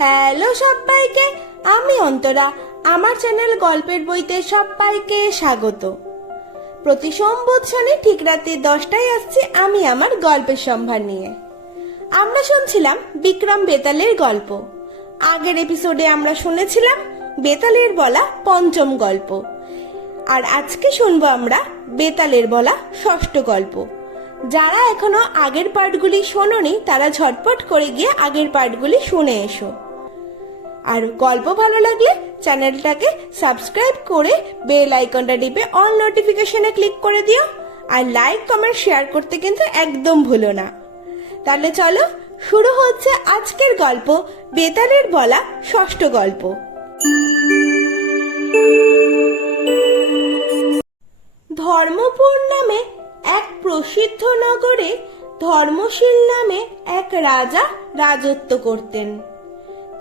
Hello সবাইকে, আমি অন্তরা। আমার চ্যানেল গল্পের বইতে সবাইকে স্বাগত। প্রতি সোমবার শনি ঠিক রাতে 10টায় আসছি আমি আমার গল্পের সম্ভার নিয়ে। আমরা শুনছিলাম বিক্রম বেতালের গল্প। আগের এপিসোডে আমরা শুনেছিলাম বেতালের বলা পঞ্চম গল্প, আর আজকে শুনবো আমরা বেতালের বলা ষষ্ঠ গল্প। যারা এখনো আগের পার্টগুলি শোনোনি তারা ঝটপট করে গিয়ে আগের পার্টগুলি শুনে এসো। আর গল্প ভালো লাগলে চ্যানেলটাকে সাবস্ক্রাইব করে বেল আইকনটা টিপে অল নোটিফিকেশনে ক্লিক করে দিও, আর লাইক কমেন্ট শেয়ার করতে কিন্তু একদম ভুলো না। তাহলে চলো শুরু হচ্ছে আজকের গল্প, বেতালের বলা ষষ্ঠ গল্প। ধর্মপুর নামে এক প্রসিদ্ধ নগরে ধর্মশীল নামে এক রাজা রাজত্ব করতেন।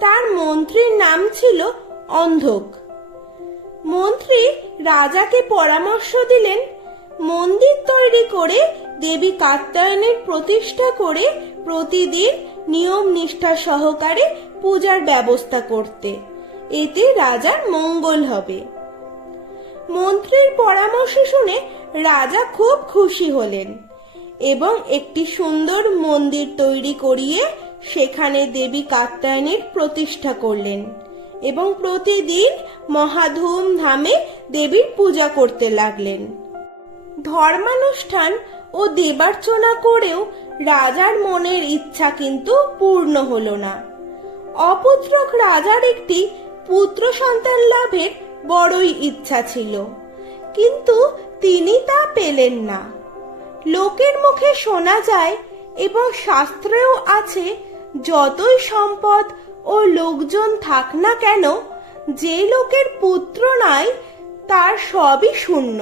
তার মন্ত্রীর নাম ছিল অন্ধক। মন্ত্রী রাজাকে পরামর্শ দিলেন মন্দির তৈরি করে দেবী কাত্যায়নীর প্রতিষ্ঠা করে প্রতিদিন নিয়ম নিষ্ঠা সহকারে পূজার ব্যবস্থা করতে, এতে রাজার মঙ্গল হবে। মন্ত্রীর পরামর্শ শুনে রাজা খুব খুশি হলেন এবং একটি সুন্দর মন্দির তৈরি করিয়ে সেখানে দেবী কাত্যায়নীর প্রতিষ্ঠা করলেন এবং প্রতিদিন মহাধুমধামে দেবীর পূজা করতে লাগলেন। ধর্মানুষ্ঠান ও দেবার্চনা করেও রাজার মনের ইচ্ছা কিন্তু পূর্ণ হলো না। অপুত্রক রাজার একটি পুত্র সন্তান লাভের বড়ই ইচ্ছা ছিল, কিন্তু তিনি তা পেলেন না। লোকের মুখে শোনা যায় এবং শাস্ত্রেও আছে, যতই সম্পদ ও লোকজন থাক না কেন, যে লোকের পুত্র নাই তার সবই শূন্য,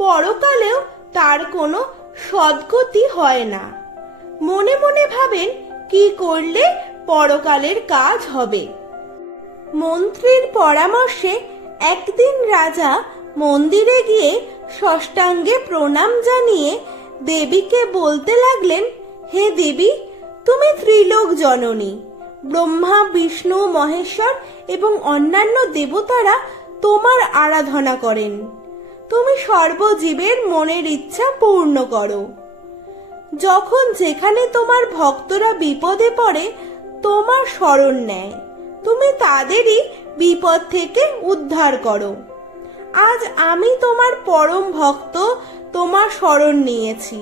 পরকালেও তার কোনো সদ্গতি হয় না। মনে মনে ভাবেন কি করলে পরকালের কাজ হবে। মন্ত্রীর পরামর্শে একদিন রাজা মন্দিরে গিয়ে ষষ্ঠাঙ্গে প্রণাম জানিয়ে দেবীকে বলতে লাগলেন, হে দেবী, তুমি ত্রিলোক জননী। ব্রহ্মা, বিষ্ণু, মহেশ্বর এবং অন্যান্য দেবতারা তোমার আরাধনা করেন। তুমি সর্বজীবের মনের ইচ্ছা পূর্ণ করো। যখন যেখানে তোমার ভক্তরা বিপদে পড়ে তোমার শরণ নেয়, তুমি তাদেরই বিপদ থেকে উদ্ধার করো। আজ আমি তোমার পরম ভক্ত, তোমার শরণ নিয়েছি।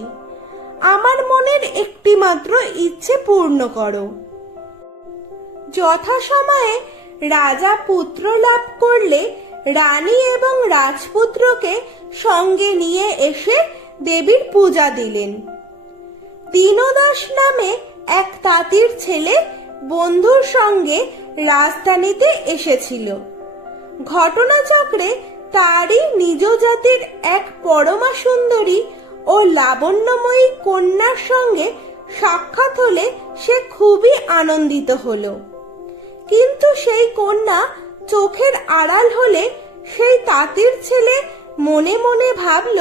আমার মনের একটি মাত্র ইচ্ছে পূর্ণ করো। যথাসময়ে রাজা পুত্র লাভ করলে রানী এবং রাজপুত্রকে সঙ্গে নিয়ে এসে দেবীর পূজা দিলেন। দীনদাস নামে এক তাঁতির ছেলে বন্ধুর সঙ্গে রাজধানীতে এসেছিল। ঘটনাচক্রে তারই নিজ জাতির এক পরমা সুন্দরী ও লাবণ্যময়ী কন্যার সঙ্গে সাক্ষাৎ হলে সে খুবই আনন্দিত হলো। কিন্তু সেই কন্যা চোখের আড়াল হলে সেই তাঁতির ছেলে মনে মনে ভাবল,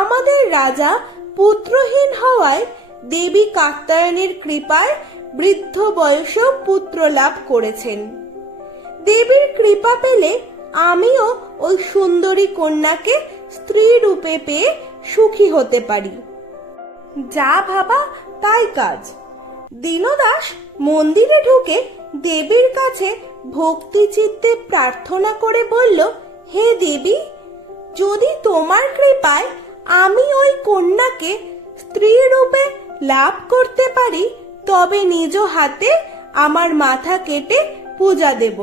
আমাদের রাজা পুত্রহীন হওয়ায় দেবী কাত্যায়নীর কৃপায় বৃদ্ধ বয়সেও পুত্র লাভ করেছেন। দেবীর কৃপা পেলে আমিও ওই সুন্দরী কন্যাকে স্ত্রী রূপে পেয়ে সুখী হতে পারি। যা ভাবা তাই কাজ। দীনদাস মন্দিরে ঢুকে দেবীর কাছে ভক্তি চিত্তে প্রার্থনা করে বলল, হে দেবী, যদি তোমার কৃপায় আমি ওই কন্যাকে স্ত্রী রূপে লাভ করতে পারি তবে নিজ হাতে আমার মাথা কেটে পূজা দেব।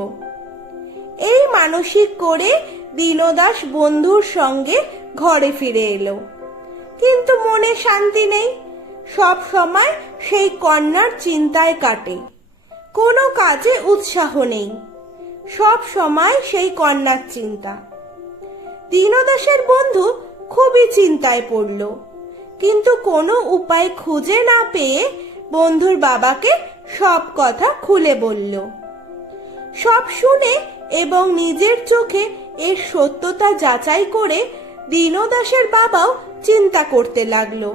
এই মানসিক করে দীনদাস বন্ধুর সঙ্গে ঘরে ফিরে এলো, কিন্তু মনে শান্তি নেই। সব সময় সেই কন্যার চিন্তায় কাটে, কোনো কাজে উৎসাহ নেই। সব সময় সেই কন্যার চিন্তা। দীনদাসের বন্ধু খুবই চিন্তায় পড়ল, কিন্তু কোনো উপায় খুঁজে না পেয়ে বন্ধুর বাবাকে সব কথা খুলে বলল। সব শুনে এবং নিজের চোখে এর সত্যতা যাচাই করে দীনদাসের বাবাও চিন্তা করতে লাগলো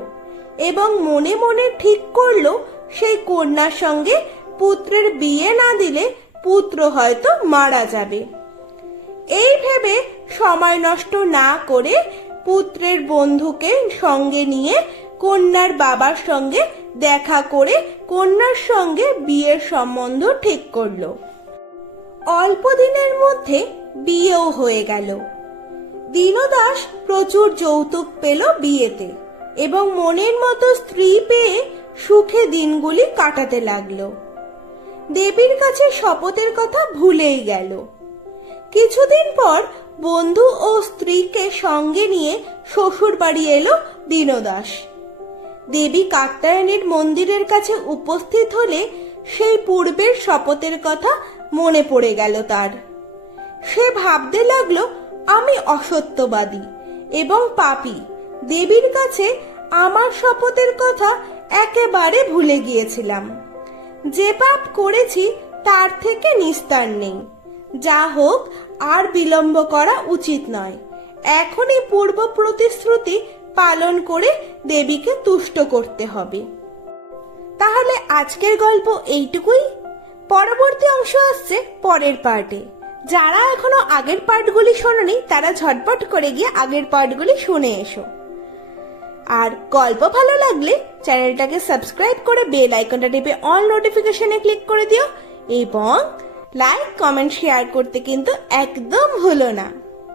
এবং মনে মনে ঠিক করলো সেই কন্যার সঙ্গে পুত্রের বিয়ে না দিলে পুত্র হয়তো মারা যাবে। এই ভেবে সময় নষ্ট না করে পুত্রের বন্ধুকে সঙ্গে নিয়ে কন্যার বাবার সঙ্গে দেখা করে কন্যার সঙ্গে বিয়ের সম্বন্ধ ঠিক করলো। অল্প দিনের মধ্যে বিয়েও হয়ে গেল। দীনদাস প্রচুর যৌতুক পেল বিয়েতে এবং মনের মতো স্ত্রী পেয়ে সুখে দিনগুলি কাটাতে লাগলো। দেবীর কাছে শপথের কথা ভুলেই গেল। কিছুদিন পর বন্ধু ও স্ত্রীকে সঙ্গে নিয়ে শ্বশুর বাড়ি এলো দীনদাস। দেবী কাত্যায়নীর মন্দিরের কাছে উপস্থিত হলে সেই পূর্বের শপথের কথা মনে পড়ে গেল তার। সে ভাবতে লাগলো, আমি অসত্যবাদী এবং পাপী। দেবীর কাছে আমার শপথের কথা একেবারে ভুলে গিয়েছিলাম। যে পাপ করেছি তার থেকে নিস্তার নেই। যা হোক, আর বিলম্ব করা উচিত নয়। এখনই পূর্ব প্রতিশ্রুতি পালন করে দেবীকে তুষ্ট করতে হবে। তাহলে আজকের গল্প এইটুকুই। পরবর্তী অংশ আসছে পরের পার্টে। যারা এখনো আগের পার্টগুলি শোনোনি তারা ঝটপট করে গিয়ে আগের পার্টগুলি শুনে এসো। আর গল্প ভালো লাগলে চ্যানেলটাকে সাবস্ক্রাইব করে বেল আইকনটা টিপে অল নোটিফিকেশনে ক্লিক করে দিও এবং লাইক, কমেন্ট, শেয়ার করতে কিন্তু একদম ভুলো না।